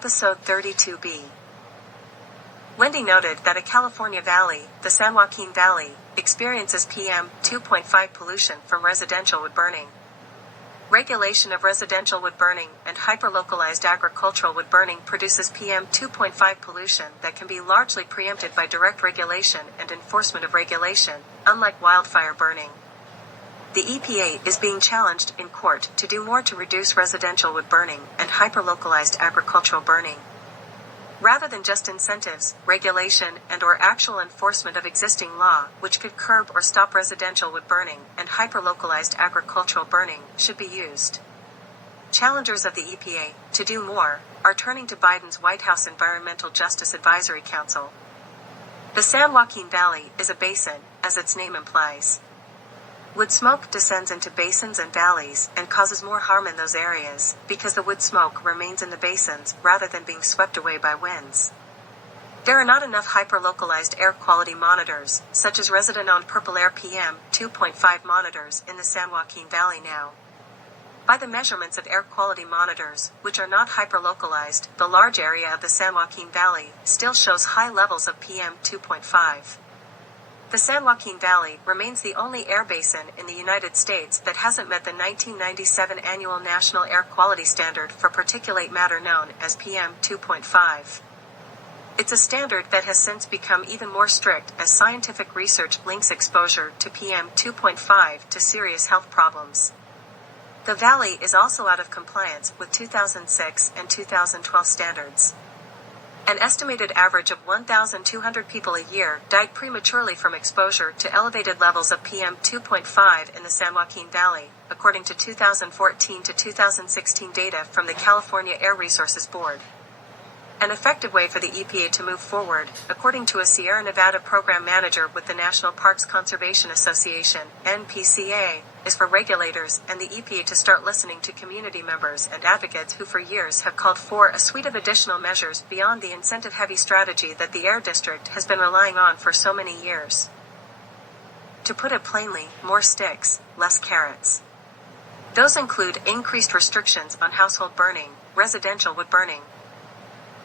Episode 32B. Wendy noted that a California valley, the San Joaquin Valley, experiences PM 2.5 pollution from residential wood burning. Regulation of residential wood burning and hyperlocalized agricultural wood burning produces PM 2.5 pollution that can be largely preempted by direct regulation and enforcement of regulation, unlike wildfire burning. The EPA is being challenged in court to do more to reduce residential wood burning and hyperlocalized agricultural burning. Rather than just incentives, regulation and/or actual enforcement of existing law, which could curb or stop residential wood burning and hyperlocalized agricultural burning, should be used. Challengers of the EPA, to do more, are turning to Biden's White House Environmental Justice Advisory Council. The San Joaquin Valley is a basin, as its name implies. Wood smoke descends into basins and valleys and causes more harm in those areas because the wood smoke remains in the basins rather than being swept away by winds. There are not enough hyperlocalized air quality monitors, such as resident-owned Purple Air PM 2.5 monitors in the San Joaquin Valley now. By the measurements of air quality monitors, which are not hyperlocalized, the large area of the San Joaquin Valley still shows high levels of PM 2.5. The San Joaquin Valley remains the only air basin in the United States that hasn't met the 1997 Annual National Air Quality Standard for particulate matter known as PM 2.5. It's a standard that has since become even more strict as scientific research links exposure to PM 2.5 to serious health problems. The valley is also out of compliance with 2006 and 2012 standards. An estimated average of 1,200 people a year died prematurely from exposure to elevated levels of PM 2.5 in the San Joaquin Valley, according to 2014 to 2016 data from the California Air Resources Board. An effective way for the EPA to move forward, according to a Sierra Nevada program manager with the National Parks Conservation Association, NPCA, is for regulators and the EPA to start listening to community members and advocates who for years have called for a suite of additional measures beyond the incentive-heavy strategy that the Air District has been relying on for so many years. To put it plainly, more sticks, less carrots. Those include increased restrictions on household burning, residential wood burning.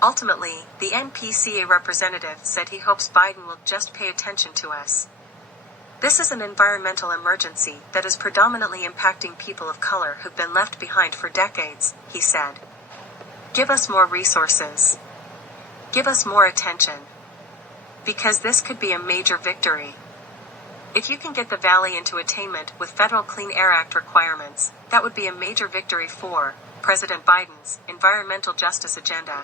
Ultimately, the NPCA representative said he hopes Biden will just pay attention to us. This is an environmental emergency that is predominantly impacting people of color who've been left behind for decades, he said. Give us more resources. Give us more attention. Because this could be a major victory. If you can get the valley into attainment with federal Clean Air Act requirements, that would be a major victory for President Biden's environmental justice agenda.